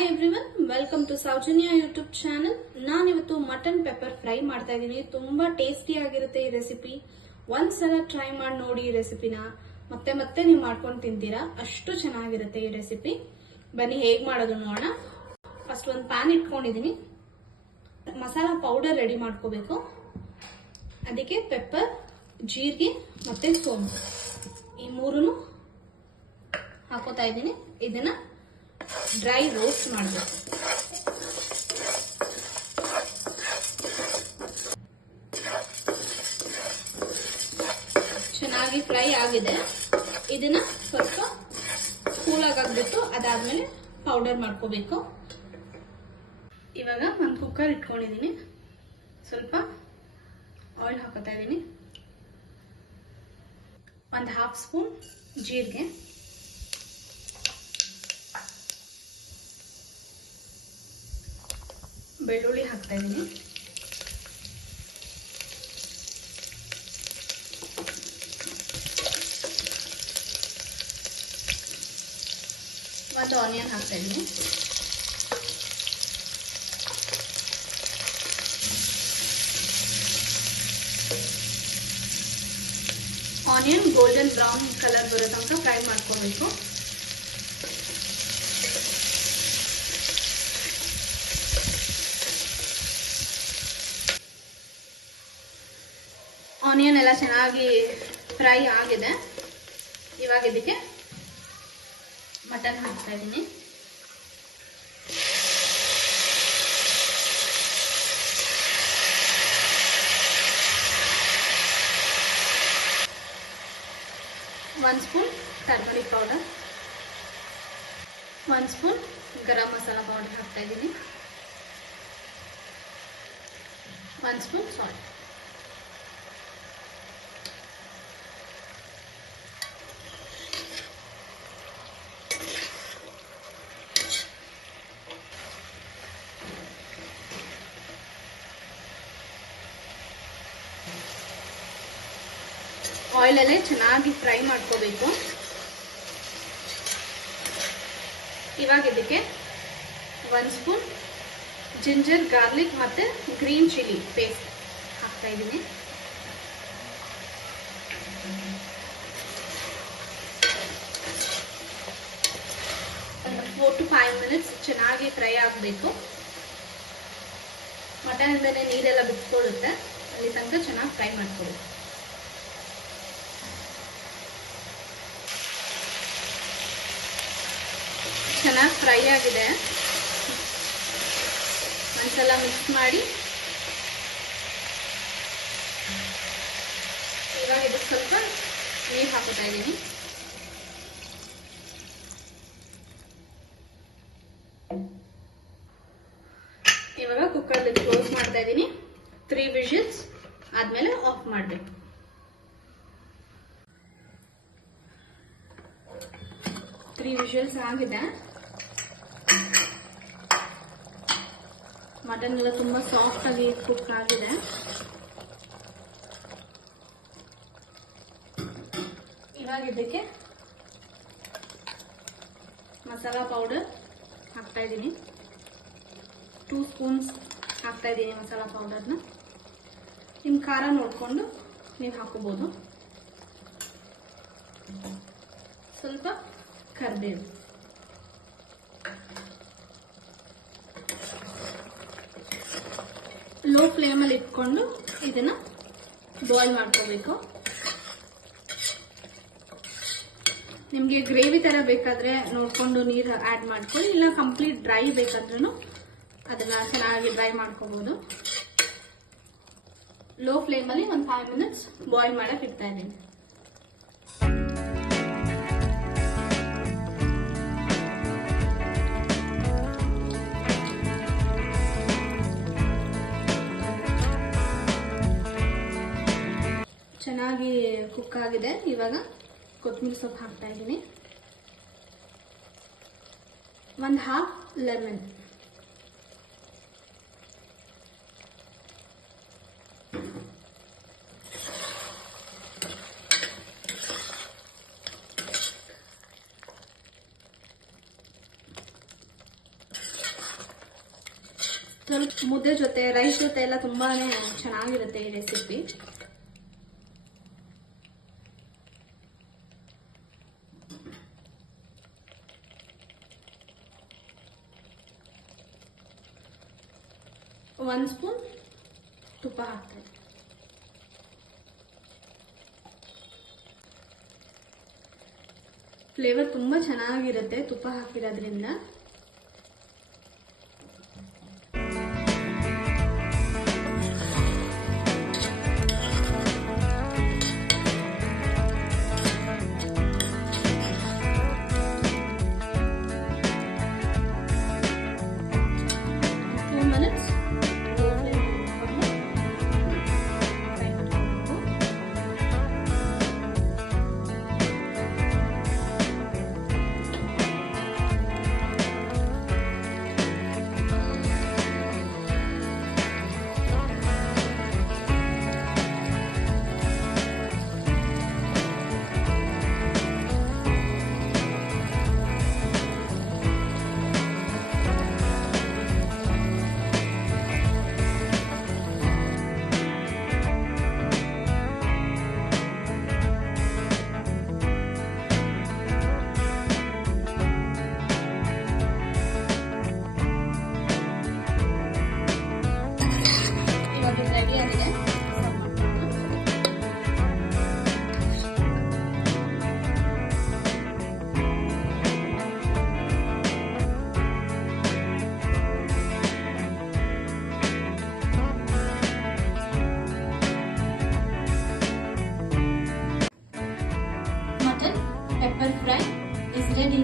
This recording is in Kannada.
Hi everyone, welcome to Soujanya YouTube channel. ನಾನಿವತ್ತು ಮಟನ್ ಪೆಪ್ಪರ್ ಫ್ರೈ ಮಾಡ್ತಾ ಇದ್ದೀನಿ. ತುಂಬಾ ಟೇಸ್ಟಿ ಆಗಿರುತ್ತೆ ಈ ರೆಸಿಪಿ. ಒಂದ್ಸಲ ಟ್ರೈ ಮಾಡಿ ನೋಡಿ ಈ ರೆಸಿಪಿನ. ಮತ್ತೆ ಮತ್ತೆ ನೀವು ಮಾಡ್ಕೊಂಡು ತಿಂತೀರಾ, ಅಷ್ಟು ಚೆನ್ನಾಗಿರುತ್ತೆ ಈ ರೆಸಿಪಿ. ಬನ್ನಿ ಹೇಗ್ ಮಾಡೋದು ನೋಡೋಣ. ಫಸ್ಟ್ ಒಂದು ಪ್ಯಾನ್ ಇಟ್ಕೊಂಡಿದ್ದೀನಿ. ಮಸಾಲಾ ಪೌಡರ್ ರೆಡಿ ಮಾಡ್ಕೋಬೇಕು. ಅದಕ್ಕೆ ಪೆಪ್ಪರ್, ಜೀರಿಗೆ ಮತ್ತೆ ಸೋಂಪು ಈ ಮೂರನ್ನು ಹಾಕೋತಾ ಇದ್ದೀನಿ. ಇದನ್ನ ಡ್ರೈ ರೋಸ್ಟ್ ಮಾಡಬೇಕು. ಚೆನ್ನಾಗಿ ಫ್ರೈ ಆಗಿದೆ. ಇದನ್ನ ಸ್ವಲ್ಪ ಕೂಲ್ ಆಗಿಬಿಟ್ಟು ಅದಾದ್ಮೇಲೆ ಪೌಡರ್ ಮಾಡ್ಕೋಬೇಕು. ಇವಾಗ ಒಂದು ಕುಕ್ಕರ್ ಇಟ್ಕೊಂಡಿದ್ದೀನಿ. ಸ್ವಲ್ಪ ಆಯಿಲ್ ಹಾಕೋತಾ ಇದ್ದೀನಿ. ಒಂದು ಹಾಫ್ ಸ್ಪೂನ್ ಜೀರಿಗೆ, ಬೆಳ್ಳುಳ್ಳಿ ಹಾಕ್ತಾ ಇದ್ದೀನಿ. ಒಂದು ಆನಿಯನ್ ಹಾಕ್ತಾ ಇದ್ದೀನಿ. ಆನಿಯನ್ ಗೋಲ್ಡನ್ ಬ್ರೌನ್ ಕಲರ್ ಬರೋ ತನಕ ಫ್ರೈ ಮಾಡ್ಕೋಬೇಕು. ಆನಿಯನ್ ಎಲ್ಲ ಚೆನ್ನಾಗಿ ಫ್ರೈ ಆಗಿದೆ. ಇವಾಗ ಇದಕ್ಕೆ ಮಟನ್ ಹಾಕ್ತಾ ಇದ್ದೀನಿ. ಒಂದು ಸ್ಪೂನ್ ಟರ್ಮರಿಕ್ ಪೌಡರ್, ಒಂದು ಸ್ಪೂನ್ ಗರಂ ಮಸಾಲ ಪೌಡರ್ ಹಾಕ್ತಾ ಇದ್ದೀನಿ, ಒಂದು ಸ್ಪೂನ್ ಸಾಲ್ಟ್. ಆಯಿಲಲ್ಲೇ ಚೆನ್ನಾಗಿ ಫ್ರೈ ಮಾಡ್ಕೋಬೇಕು. ಇವಾಗ ಇದಕ್ಕೆ ಒಂದು ಸ್ಪೂನ್ ಜಿಂಜರ್ ಗಾರ್ಲಿಕ್ ಮತ್ತೆ ಗ್ರೀನ್ ಚಿಲ್ಲಿ ಪೇಸ್ಟ್ ಹಾಕ್ತಾ ಇದ್ದೀನಿ. ಒಂದು 4 to 5 ಮಿನಿಟ್ಸ್ ಚೆನ್ನಾಗಿ ಫ್ರೈ ಆಗಬೇಕು. ಮಟನ್ ಮೇಲೆ ನೀರೆಲ್ಲ ಬಿಟ್ಕೊಳ್ಳುತ್ತೆ, ಅಲ್ಲಿ ತನಕ ಚೆನ್ನಾಗಿ ಫ್ರೈ ಮಾಡ್ಕೊಬೇಕು. ಚೆನ್ನಾಗಿ ಫ್ರೈ ಆಗಿದೆ. ಒಂದ್ಸಲ ಮಿಕ್ಸ್ ಮಾಡಿ ಇವಾಗ ಇದಕ್ಕೆ ಸ್ವಲ್ಪ ನೀರು ಹಾಕೋತಾ ಇದ್ದೀನಿ. ಇವಾಗ ಕುಕ್ಕರ್ ಕ್ಲೋಸ್ ಮಾಡ್ತಾ ಇದ್ದೀನಿ. 3 ವಿಷಲ್ಸ್ ಆದ್ಮೇಲೆ ಆಫ್ ಮಾಡಬೇಕು. ತ್ರೀ ವಿಷಲ್ಸ್ ಆಗಿದೆ. ಮಟನ್ ಎಲ್ಲ ತುಂಬಾ ಸಾಫ್ಟ್ ಆಗಿ ಕುಕ್ ಆಗಿದೆ. ಇವಾಗ ಇದಕ್ಕೆ ಮಸಾಲಾ ಪೌಡರ್ ಹಾಕ್ತಾ ಇದ್ದೀನಿ. 2 ಸ್ಪೂನ್ಸ್ ಹಾಕ್ತಾ ಇದ್ದೀನಿ ಮಸಾಲಾ ಪೌಡರ್ನ. ನಿಮ್ಮ ಖಾರ ನೋಡಿಕೊಂಡು ನೀವು ಹಾಕೋಬಹುದು. ಸ್ವಲ್ಪ ಕರಿಬೇವು, ಲೋ ಫ್ಲೇಮಲ್ಲಿ ಇಟ್ಕೊಂಡು ಇದನ್ನ ಬಾಯ್ಲ್ ಮಾಡ್ಕೋಬೇಕು. ನಿಮಗೆ ಗ್ರೇವಿ ತರ ಬೇಕಾದ್ರೆ ನೋಡ್ಕೊಂಡು ನೀರು ಆಡ್ ಮಾಡ್ಕೊಳ್ಳಿ, ಇಲ್ಲ ಕಂಪ್ಲೀಟ್ ಡ್ರೈ ಬೇಕಂದ್ರೂ ಅದನ್ನ ಚೆನ್ನಾಗಿ ಡ್ರೈ ಮಾಡ್ಕೋಬಹುದು. ಲೋ ಫ್ಲೇಮಲ್ಲಿ ಒಂದು 5 ಮಿನಿಟ್ಸ್ ಬಾಯ್ಲ್ ಮಾಡಕ್ ಇಡ್ತಾ ಇದ್ದೀನಿ. ಚೆನ್ನಾಗಿ ಕುಕ್ ಆಗಿದೆ. ಇವಾಗ ಕೊತ್ತಂಬರಿ ಸೊಪ್ಪು ಹಾಕ್ತಾ ಇದ್ದೀನಿ. ಒಂದು ಹಾಫ್ ಲೆಮನ್, ಸ್ವಲ್ಪ ಮುದ್ದೆ ಜೊತೆ ರೈಸ್ ಜೊತೆ ಎಲ್ಲ ತುಂಬಾನೇ ಚೆನ್ನಾಗಿರುತ್ತೆ ಈ ರೆಸಿಪಿ. ಒಂದು ಸ್ಪೂನ್ ತುಪ್ಪ ಹಾಕ್ತೀನಿ. ಫ್ಲೇವರ್ ತುಂಬಾ ಚೆನ್ನಾಗಿರುತ್ತೆ ತುಪ್ಪ ಹಾಕಿರೋದ್ರಿಂದ. Mutton pepper fry is ready.